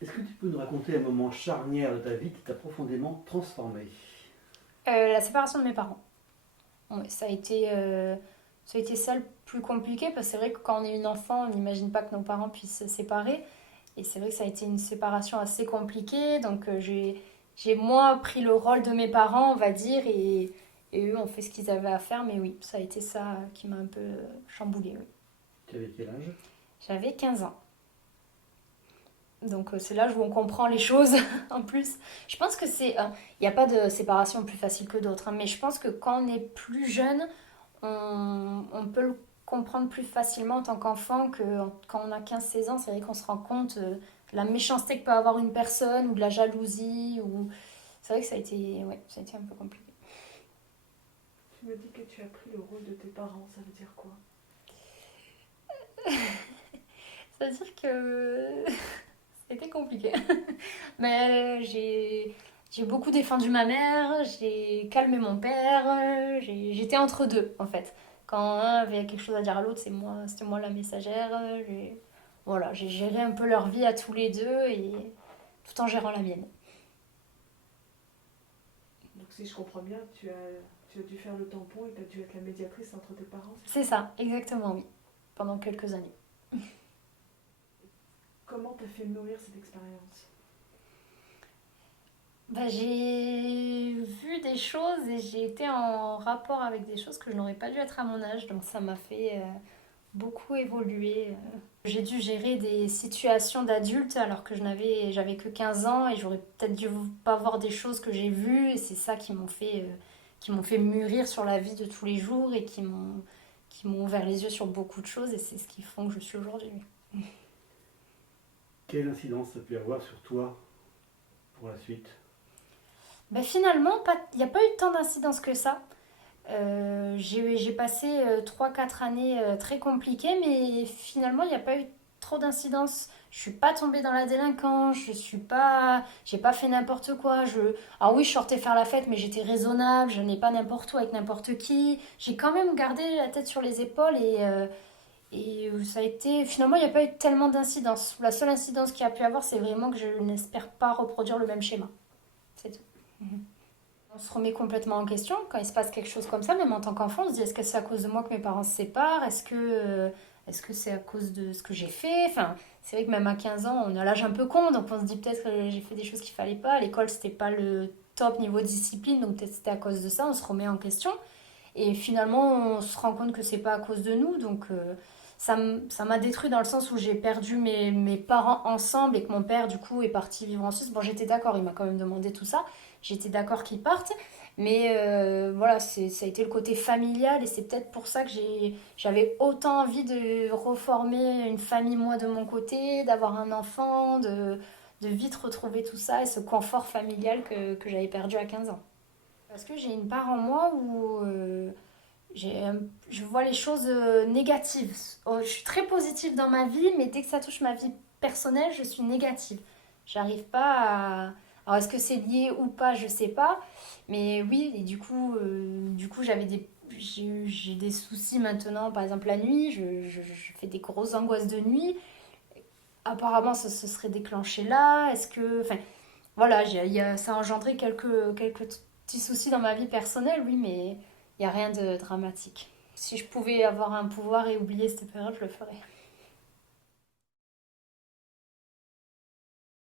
Est-ce que tu peux nous raconter un moment charnière de ta vie qui t'a profondément transformé? La séparation de mes parents. Ouais, ça a été ça le plus compliqué parce que c'est vrai que quand on est une enfant, on n'imagine pas que nos parents puissent se séparer. Et c'est vrai que ça a été une séparation assez compliquée. Donc j'ai moi pris le rôle de mes parents, on va dire, et eux ont fait ce qu'ils avaient à faire. Mais oui, ça a été ça qui m'a un peu chamboulée. Oui. Tu avais quel âge? J'avais 15 ans. Donc c'est là où on comprend les choses en plus. Je pense que c'est... Il n'y a pas de séparation plus facile que d'autres, hein, mais je pense que quand on est plus jeune, on peut le comprendre plus facilement en tant qu'enfant que quand on a 15 16 ans. C'est vrai qu'on se rend compte de la méchanceté que peut avoir une personne ou de la jalousie. Ou... C'est vrai que ouais, ça a été un peu compliqué. Tu me dis que tu as pris le rôle de tes parents, ça veut dire quoi? Ça veut dire que c'était compliqué. Mais j'ai beaucoup défendu ma mère, j'ai calmé mon père, j'étais entre deux en fait. Quand un avait quelque chose à dire à l'autre, c'était moi la messagère. Voilà, j'ai géré un peu leur vie à tous les deux et tout en gérant la mienne. Donc si je comprends bien, tu as dû faire le tampon et tu as dû être la médiatrice entre tes parents, c'est C'est ça? ça, exactement, oui. Pendant quelques années. Comment t'as fait nourrir cette expérience? Bah, j'ai vu des choses et j'ai été en rapport avec des choses que je n'aurais pas dû être à mon âge, donc ça m'a fait beaucoup évolué. J'ai dû gérer des situations d'adultes alors que j'avais que 15 ans et j'aurais peut-être dû pas voir des choses que j'ai vues et c'est ça qui m'ont fait mûrir sur la vie de tous les jours et qui m'ont ouvert les yeux sur beaucoup de choses et c'est ce qui font que je suis aujourd'hui. Quelle incidence ça a pu avoir sur toi pour la suite? Ben finalement, il n'y a pas eu tant d'incidence que ça. J'ai passé 3 4 années très compliquées, mais finalement, il n'y a pas eu trop d'incidences. Je suis pas tombée dans la délinquance, j'ai pas fait n'importe quoi. Alors oui, je sortais faire la fête, mais j'étais raisonnable, je n'ai pas n'importe où avec n'importe qui. J'ai quand même gardé la tête sur les épaules et ça a été. Finalement, il n'y a pas eu tellement d'incidences. La seule incidence qu'il y a pu avoir, c'est vraiment que je n'espère pas reproduire le même schéma. C'est tout. On se remet complètement en question quand il se passe quelque chose comme ça, même en tant qu'enfant, on se dit est-ce que c'est à cause de moi que mes parents se séparent, est-ce que c'est à cause de ce que j'ai fait. Enfin, c'est vrai que même à 15 ans, on a l'âge un peu con, donc on se dit peut-être que j'ai fait des choses qu'il fallait pas. À l'école, c'était pas le top niveau discipline, donc peut-être c'était à cause de ça, on se remet en question. Et finalement, on se rend compte que c'est pas à cause de nous, donc ça m'a détruit dans le sens où j'ai perdu mes parents ensemble et que mon père, du coup, est parti vivre en Suisse. Bon, j'étais d'accord, il m'a quand même demandé tout ça. J'étais d'accord qu'il parte, mais voilà, ça a été le côté familial et c'est peut-être pour ça que j'avais autant envie de reformer une famille, moi, de mon côté, d'avoir un enfant, de vite retrouver tout ça et ce confort familial que j'avais perdu à 15 ans. Parce que j'ai une part en moi où je vois les choses négatives. Oh, je suis très positive dans ma vie, mais dès que ça touche ma vie personnelle, je suis négative. J'arrive pas à... Alors, est-ce que c'est lié ou pas, je sais pas. Mais oui, et du coup j'ai des soucis maintenant. Par exemple, la nuit, je fais des grosses angoisses de nuit. Apparemment, ça se serait déclenché là. Est-ce que... Enfin, voilà, ça a engendré quelques petits soucis dans ma vie personnelle, oui, mais il n'y a rien de dramatique. Si je pouvais avoir un pouvoir et oublier cette période, je le ferais.